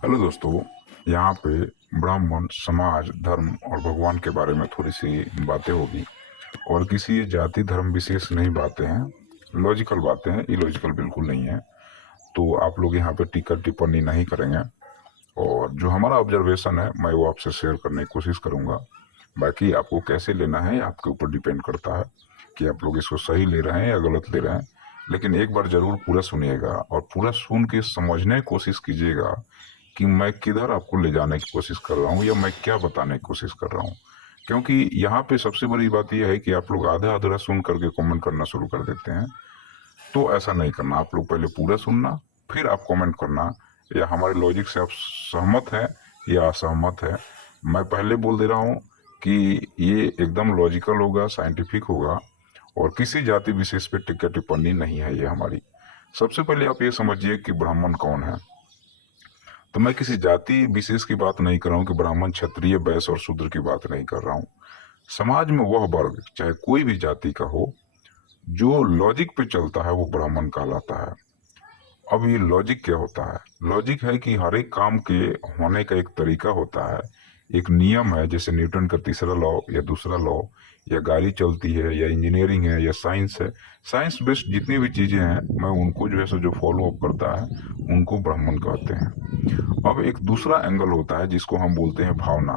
Hello दोस्तों। यहाँ पे ब्राह्मण समाज धर्म और भगवान के बारे में थोड़ी सी बातें होगी और किसी जाति धर्म विशेष नहीं बातें हैं, लॉजिकल बातें हैं, इलॉजिकल बिल्कुल नहीं है। तो आप लोग यहाँ पे टीका टिप्पणी नहीं करेंगे और जो हमारा ऑब्जर्वेशन है मैं वो आपसे शेयर करने की कोशिश करूँगा। बाकी आपको कैसे लेना है आपके ऊपर डिपेंड करता है कि आप लोग इसको सही ले रहे हैं या गलत ले रहे हैं। लेकिन एक बार जरूर पूरा सुनिएगा और पूरा सुन के समझने की कोशिश कीजिएगा कि मैं किधर आपको ले जाने की कोशिश कर रहा हूँ या मैं क्या बताने की कोशिश कर रहा हूँ। क्योंकि यहाँ पे सबसे बड़ी बात यह है कि आप लोग आधा अधूरा सुन करके कमेंट करना शुरू कर देते हैं। तो ऐसा नहीं करना, आप लोग पहले पूरा सुनना फिर आप कमेंट करना या हमारे लॉजिक से आप सहमत हैं या असहमत है। मैं पहले बोल दे रहा हूँ कि ये एकदम लॉजिकल होगा, साइंटिफिक होगा और किसी जाति विशेष पे टिक्का टिप्पणी नहीं है ये हमारी। सबसे पहले आप ये समझिए कि ब्राह्मण कौन है। तो मैं किसी जाति विशेष की बात नहीं कर रहा हूँ कि ब्राह्मण क्षत्रिय वैश्य और शूद्र की बात नहीं कर रहा हूँ। समाज में वह वर्ग चाहे कोई भी जाति का हो जो लॉजिक पे चलता है वो ब्राह्मण कहलाता है। अब ये लॉजिक क्या होता है? लॉजिक है कि हर एक काम के होने का एक तरीका होता है, एक नियम है। जैसे न्यूटन का तीसरा लॉ या दूसरा लॉ, या गाड़ी चलती है या इंजीनियरिंग है या साइंस है, साइंस बेस्ड जितनी भी चीजें हैं मैं उनको जो है सो जो फॉलो अप करता है उनको ब्राह्मण कहते हैं। अब एक दूसरा एंगल होता है जिसको हम बोलते हैं भावना।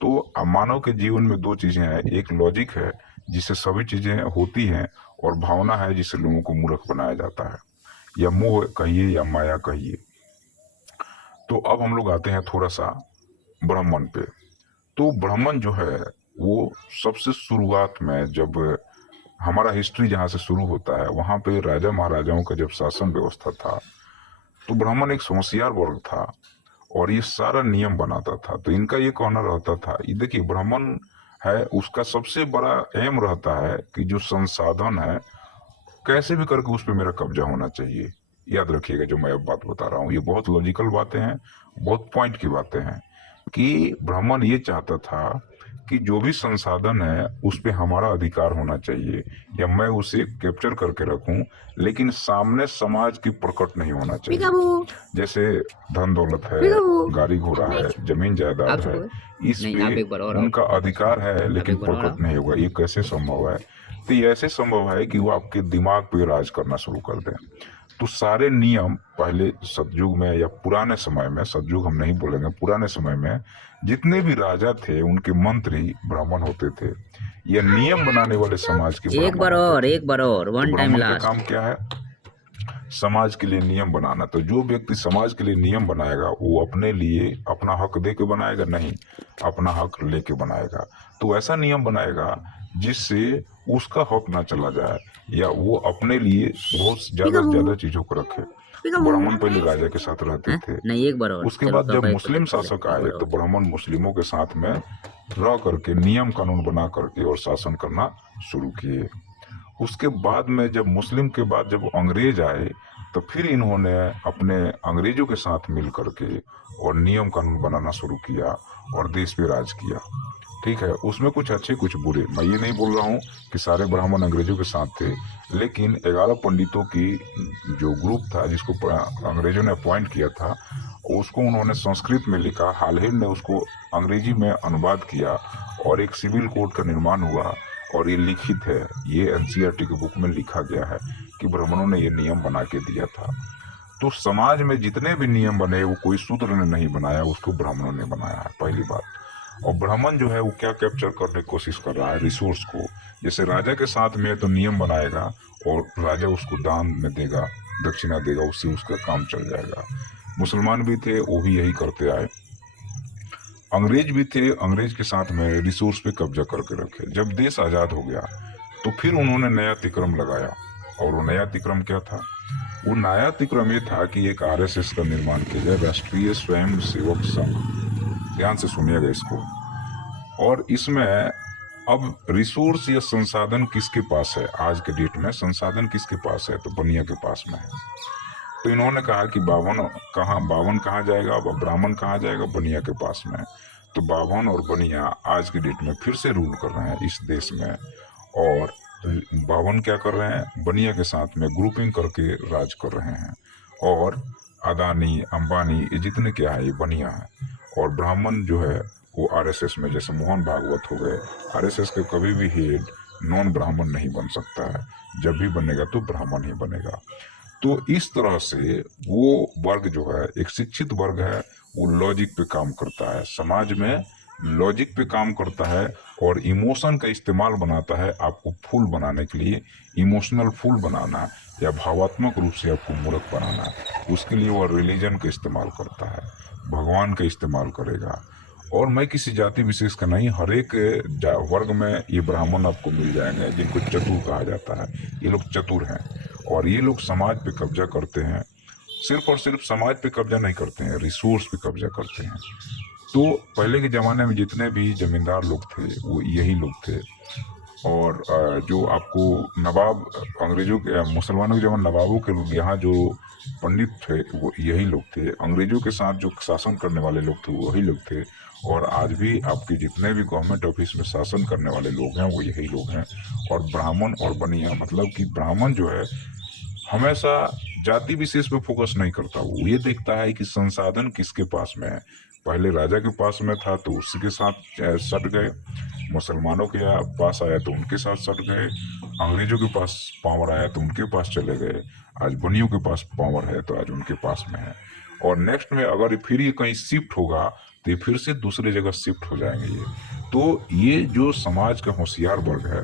तो मानव के जीवन में दो चीजें हैं, एक लॉजिक है जिससे सभी चीजें होती हैं और भावना है जिससे लोगों को मूर्ख बनाया जाता है, या मोह कहिए या माया कहिए। तो अब हम लोग आते हैं थोड़ा सा ब्राह्मण पे। तो ब्राह्मण जो है वो सबसे शुरुआत में जब हमारा हिस्ट्री जहाँ से शुरू होता है वहाँ पे राजा महाराजाओं का जब शासन व्यवस्था था तो ब्राह्मण एक होशियार वर्ग था और ये सारा नियम बनाता था। तो इनका ये कहना रहता था, ये देखिए ब्राह्मण है उसका सबसे बड़ा एम रहता है कि जो संसाधन है कैसे भी करके उस पर मेरा कब्जा होना चाहिए। याद रखिएगा जो मैं अब बात बता रहा हूँ ये बहुत लॉजिकल बातें हैं, बहुत पॉइंट की बातें हैं कि ब्राह्मण ये चाहता था कि जो भी संसाधन है उस पे हमारा अधिकार होना चाहिए या मैं उसे कैप्चर करके रखूं, लेकिन सामने समाज की प्रकट नहीं होना चाहिए। जैसे धन दौलत है, गाड़ी घोड़ा है, जमीन जायदाद है, इस पे उनका अधिकार है लेकिन प्रकट नहीं होगा। ये कैसे संभव है? तो ये ऐसे संभव है कि वो आपके दिमाग पे राज करना शुरू कर दें। तो सारे नियम पहले सतयुग में या पुराने समय में, सतयुग हम नहीं बोलेंगे, पुराने समय में जितने भी राजा थे उनके मंत्री ब्राह्मण होते थे। ये नियम बनाने वाले समाज के एक बार ब्राह्मण और होते थे। एक बार और तो वन टाइम ब्राह्मण का लास्ट। काम क्या है? समाज के लिए नियम बनाना। तो जो व्यक्ति समाज के लिए नियम बनाएगा वो अपने लिए अपना हक दे के बनाएगा नहीं, अपना हक लेके बनाएगा। तो ऐसा नियम बनाएगा जिससे उसका हक ना चला जाए या वो अपने लिए बहुत ज्यादा से ज्यादा चीजों को रखे। ब्राह्मण पहले राजा के साथ रहते थे। नहीं एक बार और, उसके चलो बाद जब पापा एक मुस्लिम शासक एक आए बार तो और। ब्राह्मण मुस्लिमों के साथ में रह करके नियम कानून बना करके और शासन करना शुरू किए। उसके बाद में जब मुस्लिम के बाद जब अंग्रेज आए तो फिर इन्होंने अपने अंग्रेजों के साथ मिल करके और नियम कानून बनाना शुरू किया और देश पे राज किया। ठीक है, उसमें कुछ अच्छे कुछ बुरे। मैं ये नहीं बोल रहा हूँ कि सारे ब्राह्मण अंग्रेजों के साथ थे, लेकिन 11 पंडितों की जो ग्रुप था जिसको अंग्रेजों ने अपॉइंट किया था उसको उन्होंने संस्कृत में लिखा, हाल ही ने उसको अंग्रेजी में अनुवाद किया और एक सिविल कोड का निर्माण हुआ और ये लिखित है, ये एनसीईआरटी की बुक में लिखा गया है कि ब्राह्मणों ने ये नियम बना के दिया था। तो समाज में जितने भी नियम बने वो कोई शूद्र ने नहीं बनाया, उसको ब्राह्मणों ने बनाया है, पहली बात। और ब्राह्मण जो है वो क्या कैप्चर करने की कोशिश कर रहा है? रिसोर्स को। जैसे राजा के साथ में तो नियम बनाएगा और राजा उसको दान में देगा, दक्षिणा देगा, उससे उसका काम चल जाएगा। मुसलमान भी थे वो भी यही करते आए, अंग्रेज भी थे, अंग्रेज के साथ में रिसोर्स पे कब्जा करके रखे। जब देश आजाद हो गया तो फिर उन्होंने नया तिक्रम लगाया और वो नया तिक्रम क्या था? वो नया तिक्रम ये था कि एक आरएसएस का निर्माण किया जाए, राष्ट्रीय स्वयं सेवक संघ। ध्यान से सुनिएगा इसको। और इसमें अब रिसोर्स या संसाधन किसके पास है? आज के डेट में संसाधन किसके पास है? तो बनिया के पास में है। तो इन्होंने कहा कि बावन कहाँ जाएगा, अब ब्राह्मण कहाँ जाएगा? बनिया के पास में। तो बावन और बनिया आज के डेट में फिर से रूल कर रहे हैं इस देश में और बावन क्या कर रहे हैं? बनिया के साथ में ग्रुपिंग करके राज कर रहे हैं और अदानी, अंबानी, ये जितने क्या है ये बनिया है। और ब्राह्मण जो है वो आरएसएस में, जैसे मोहन भागवत हो गए, आरएसएस के कभी भी हेड नॉन ब्राह्मण नहीं बन सकता है। जब भी बनेगा तो ब्राह्मण ही बनेगा। तो इस तरह से वो वर्ग जो है, एक शिक्षित वर्ग है, वो लॉजिक पे काम करता है, समाज में लॉजिक पे काम करता है और इमोशन का इस्तेमाल बनाता है आपको फूल बनाने के लिए। इमोशनल फूल बनाना या भावात्मक रूप से आपको मूर्ख बनाना, उसके लिए वो रिलीजन का इस्तेमाल करता है, भगवान का इस्तेमाल करेगा। और मैं किसी जाति विशेष का नहीं, हर एक वर्ग में ये ब्राह्मण आपको मिल जाएंगे जिनको चतुर कहा जाता है। ये लोग चतुर हैं और ये लोग समाज पे कब्जा करते हैं। सिर्फ और सिर्फ समाज पे कब्जा नहीं करते हैं, रिसोर्स पे कब्जा करते हैं। तो पहले के ज़माने में जितने भी जमींदार लोग थे वो यही लोग थे। और जो आपको नवाब, अंग्रेजों के, मुसलमानों के जमाने नवाबों के लोग, यहाँ जो पंडित थे वो यही लोग थे। अंग्रेजों के साथ जो शासन करने वाले लोग थे वो वही लोग थे। और आज भी आपके जितने भी गवर्नमेंट ऑफिस में शासन करने वाले लोग हैं वो यही लोग हैं। और ब्राह्मण और बनिया, मतलब कि ब्राह्मण जो है हमेशा जाति विशेष पे फोकस नहीं करता। वो ये देखता है कि संसाधन किसके पास में है। पहले राजा के पास में था तो उसी के साथ सट गए, मुसलमानों के पास आया तो उनके साथ सट गए, अंग्रेजों के पास पावर आया तो उनके पास चले गए, आज बनियों के पास पावर है तो आज उनके पास में है। और नेक्स्ट में अगर फिर ये कहीं शिफ्ट होगा तो ये फिर से दूसरे जगह शिफ्ट हो जाएंगे ये। तो ये जो समाज का होशियार वर्ग है,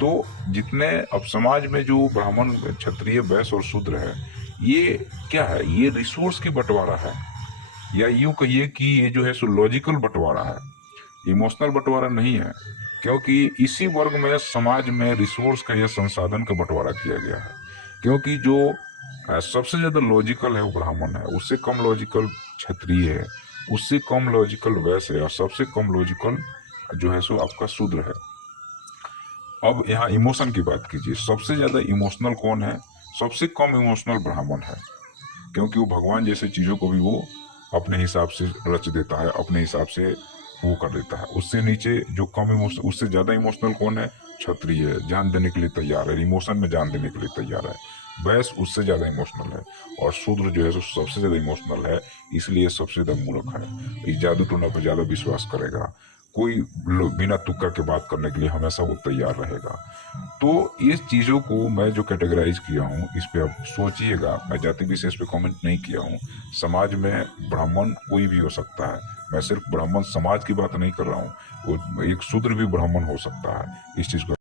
तो जितने अब समाज में जो ब्राह्मण, क्षत्रिय, वैश्य और शूद्र है, ये क्या है, ये रिसोर्स की बंटवारा है। या यूं कहिए कि ये जो है सो लॉजिकल बंटवारा है, इमोशनल बंटवारा नहीं है। क्योंकि इसी वर्ग में समाज में रिसोर्स का या संसाधन का बंटवारा किया गया है। क्योंकि जो सबसे ज्यादा लॉजिकल है वो ब्राह्मण है, उससे कम लॉजिकल क्षत्रिय है, उससे कम लॉजिकल वैश्य है, और सबसे कम लॉजिकल जो है सो आपका शूद्र है। अब यहाँ इमोशन की बात कीजिए, सबसे ज्यादा इमोशनल कौन है? सबसे कम इमोशनल ब्राह्मण है। क्योंकि वो भगवान जैसे चीजों को भी वो अपने हिसाब से रच देता है, अपने हिसाब से वो कर देता है। उससे नीचे जो कम इमोशन, उससे ज्यादा इमोशनल कौन है? क्षत्रिय है, जान देने के लिए तैयार है, इमोशन में जान देने के लिए तैयार है। वैश्य उससे ज्यादा इमोशनल है। और शूद्र जो है सो सबसे ज्यादा इमोशनल है, इसलिए सबसे ज्यादा मूर्ख है। इस जादू टोना पर ज्यादा विश्वास करेगा, कोई बिना तुक्का के बात करने के लिए हमेशा वो तैयार रहेगा। तो इस चीज़ों को मैं जो कैटेगराइज किया हूँ, इस पे आप सोचिएगा। मैं जाति विशेष पे कमेंट नहीं किया हूँ। समाज में ब्राह्मण कोई भी हो सकता है, मैं सिर्फ ब्राह्मण समाज की बात नहीं कर रहा हूँ, वो एक शूद्र भी ब्राह्मण हो सकता है। इस चीज़ को